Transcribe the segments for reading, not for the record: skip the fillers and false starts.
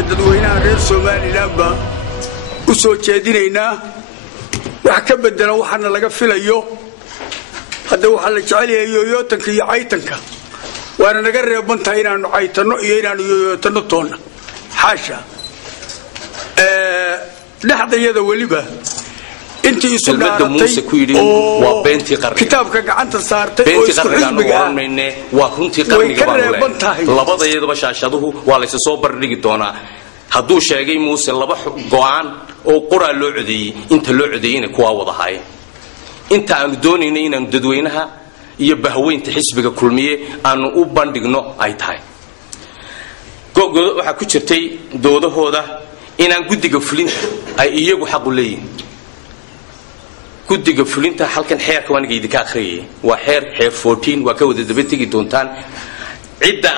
dadweynaha reer Soomaaliland ba u soo jeedinaynaa wax ka bedela waxana laga filayo hadda waxa la jecel yahay yootanka iyo caytanka waana naga reeban tahay inaanu caytano iyo inaanu yootanno toona xaasha dhaxdayada waliba intii isu dhaaratay waa beentii qarniga kitaabka gacanta saartay oo isku xisbiga waa runtii qarniga labadayadaba shaashaduhu waa la soo bardhigi doonaa hadduu sheegay Muuse laba go'aan oo qoraal loo codeeyay inta loo codeeyay kuwa wada haay inta aanu doonaynay inaan dadweynaha iyo bahweynta xisbiga kulmiye aanu u bandhigno ay tahay waxa ku jirtay doodahooda inaan guddiga fulinta ay iyagu xaq u leeyihiin guddiga fulinta halkan xeerka waan idinka akhriyay waa xeer 14 waa ka wada dabatigi doontaan cidda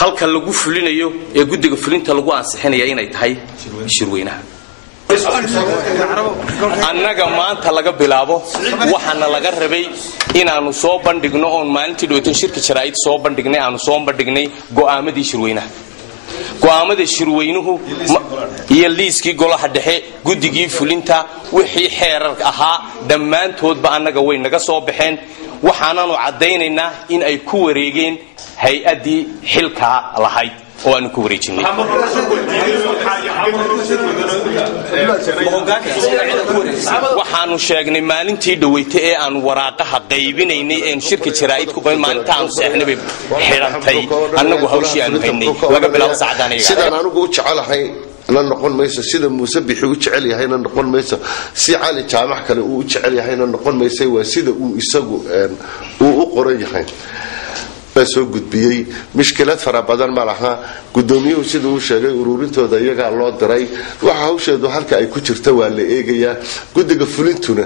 halka lagu fulinayo ee guddiga fulinta lagu ansixinayo inay tahay shirweynaha annaga maanta laga bilaabo waxaana laga rabay inaanu soo bandhigno oo maalintii dhootan shirka jaraa'id soo bandhignay aanu soo bandhignay go'aamadii shirweynaha go'aamada shirweynuhu iyo liiskii golaha dhexe guddigii fulinta wixii xeerar ahaa dhammaantoodba annaga way naga soo baxeen waxaanaanu cadaynaynaa in ay ku wareegeen hay'adii xilka lahayd oo aanu ku wareejinay waxaanu sheegnay maalintii dhaweeytay ee aan waraaqaha qaybinaynay ee shirka jaraa'id ku qoyn maalinta aan saxnay xirantay annagu hawshii aan haynay laga bilaabo saacadaanay sidaan anigu u jecelahay la noqon mayso sida Muuse bixi u jecel yahay na noqon mayso si cali jaamac kale uu jecel yahay na noqon mayso waa sida uu isagu uu u qoran yahay soo gudbiyay mushkilad fara badan ma laha gudoomiyuhu sidoo uu sheegay ururintooda iyaga loo diray waxa hawsheedu halka ay ku jirto waa la eegayaa guddiga fulintuna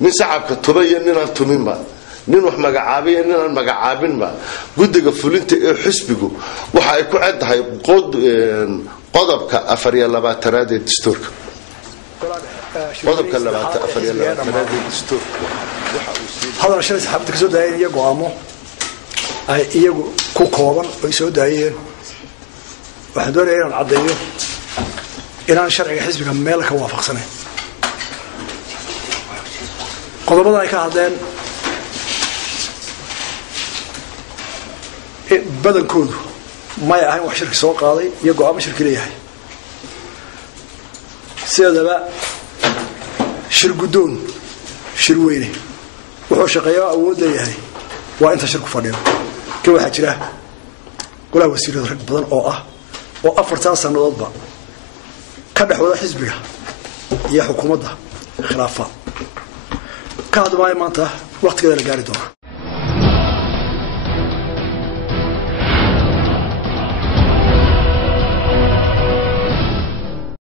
min shacabka tubaya inaan tuminba nin wax magacaabay inaan magacaabinba guddiga fulinta ee xisbigu waxa ay ku caddahay qodobka 24 ee dastuurka qodobka 24 ee dastuurka هذا الشيء حبيت كسر دايين يقامو أي يجو كوكوبان ويسوي دايين واحد دول إيران عضيو إيران شرعي حزب كمالك وافق سنة قضبة ذلك هذين بدن كله ما يعين وحشرك سوق قاضي يجو عم شركة ليه سيدا بقى شرقدون شرويني وحوش قيا أود ليه وأنت شرك فاضي كل واحد جراه كلها وسيلة رك بدن أو أفرتان سنة ضبا كان حوالي حزبها هي حكومتها خلافات كهذا ما يمانته وقت كذا لقاري دور